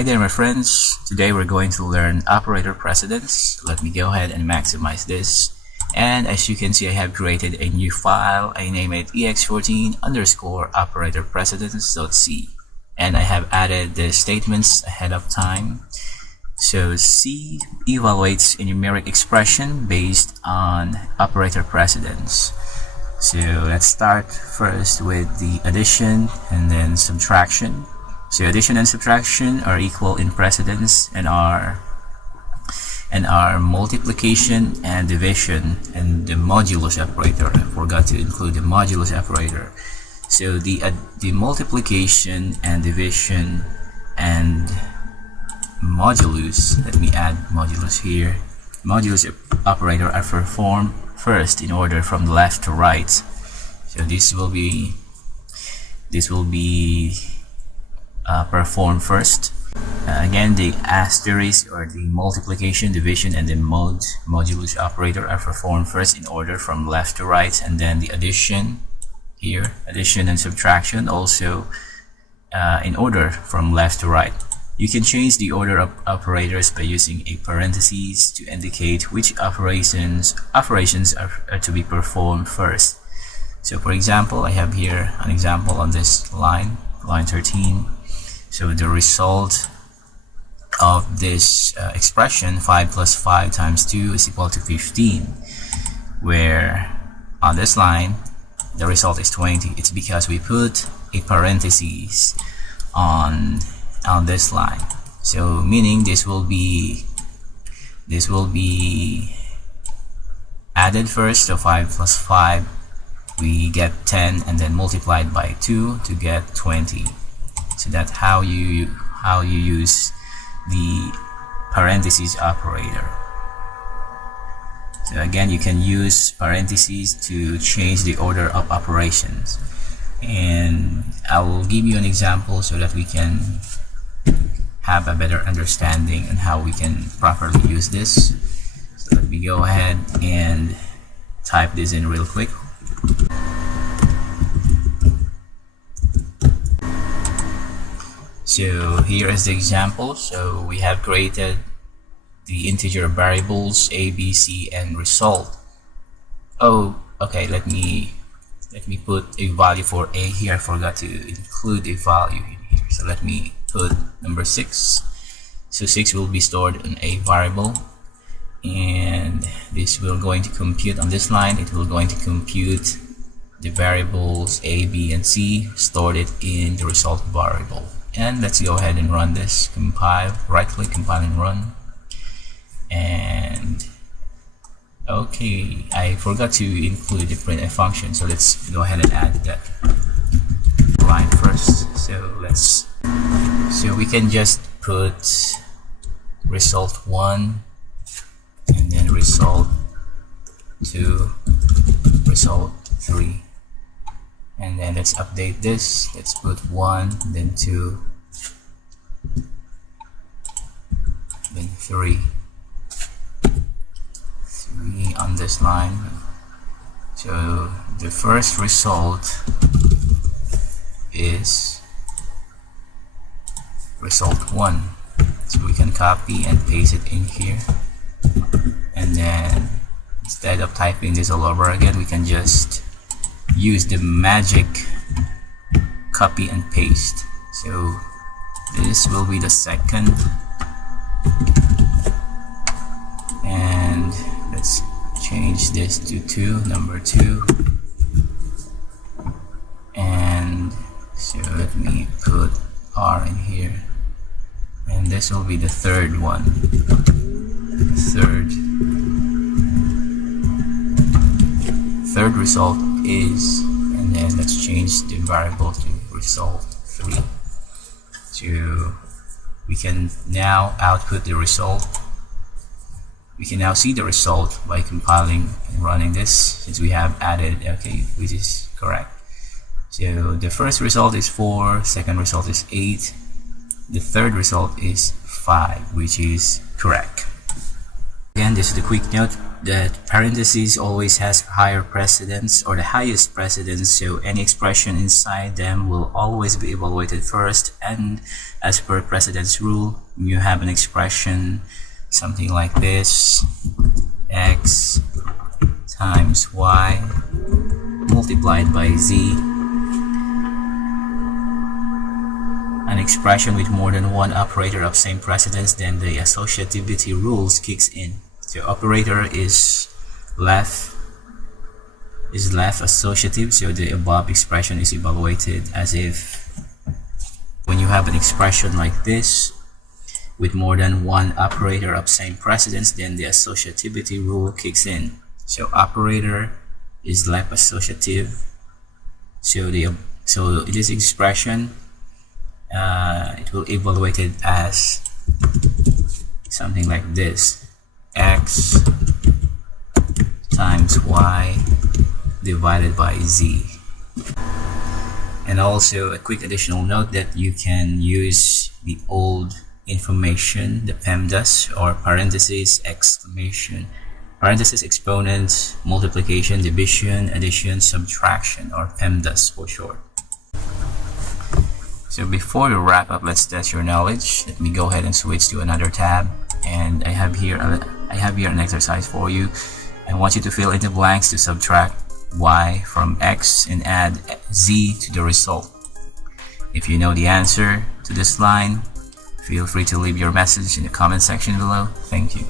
Hey there my friends, today we're going to learn operator precedence. Let me go ahead and maximize this. And as you can see, I have created a new file. I name it ex14_operator precedence.c, and I have added the statements ahead of time. So C evaluates a numeric expression based on operator precedence. So let's start first with the addition and then subtraction. So addition and subtraction are equal in precedence and are multiplication and division and the modulus operator. I forgot to include the modulus operator. So the multiplication and division and modulus, let me add modulus here. Modulus operator are performed first in order from left to right. So this will be performed first. Again, the asterisk or the multiplication, division, and the modulus operator are performed first in order from left to right, and then the addition here, addition and subtraction also in order from left to right. You can change the order of operators by using a parentheses to indicate which operations are to be performed first. So for example, I have here an example on this line 13. So the result of this expression, 5 plus 5 times 2 is equal to 15, where on this line the result is 20. It's because we put a parentheses on this line. So meaning this will be added first. So 5 plus 5, we get 10, and then multiplied by 2 to get 20. So that's how you use the parentheses operator. So again, you can use parentheses to change the order of operations, and I will give you an example so that we can have a better understanding on how we can properly use this. So let me go ahead and type this in real quick. So here is the example. So we have created the integer variables a, b, c, and result. Oh, okay, let me put a value for a here. I forgot to include a value in here. So let me put number 6. So 6 will be stored in a variable, and this will going to compute on this line. It will going to compute the variables a, b, and c, stored it in the result variable. And let's go ahead and run this. Compile, right click, compile and run. And okay, I forgot to include the printf function, so let's go ahead and add that line first. So we can just put result 1 and then result 2, result 3. And then let's update this. Let's put 1, then 2, then 3 on this line. So the first result is result 1. So we can copy and paste it in here. And then instead of typing this all over again, we can just use the magic copy and paste. So this will be the second, and let's change this to 2, number 2. And so let me put r in here, and this will be the third one. Third result is, and then let's change the variable to result 3. So we can now output the result. We can now see the result by compiling and running this, since we have added, okay, which is correct. So the first result is 4, second result is 8, the third result is 5, which is correct. Again, this is the quick note. that parentheses always has higher precedence or the highest precedence, so any expression inside them will always be evaluated first. And as per precedence rule, you have an expression something like this: x times y multiplied by z, an expression with more than one operator of same precedence, then the associativity rules kicks in. So operator is left associative, so the above expression is evaluated as if when you have an expression like this with more than one operator of same precedence, then the associativity rule kicks in. So operator is left associative, so this expression it will evaluated as something like this: x times y divided by z. And also a quick additional note that you can use the old information, the PEMDAS, or parentheses, exclamation, parentheses, exponent, multiplication, division, addition, subtraction, or PEMDAS for short. So before we wrap up, let's test your knowledge. Let me go ahead and switch to another tab, and I have here an exercise for you. I want you to fill in the blanks to subtract y from x and add z to the result. If you know the answer to this line, feel free to leave your message in the comment section below. Thank you.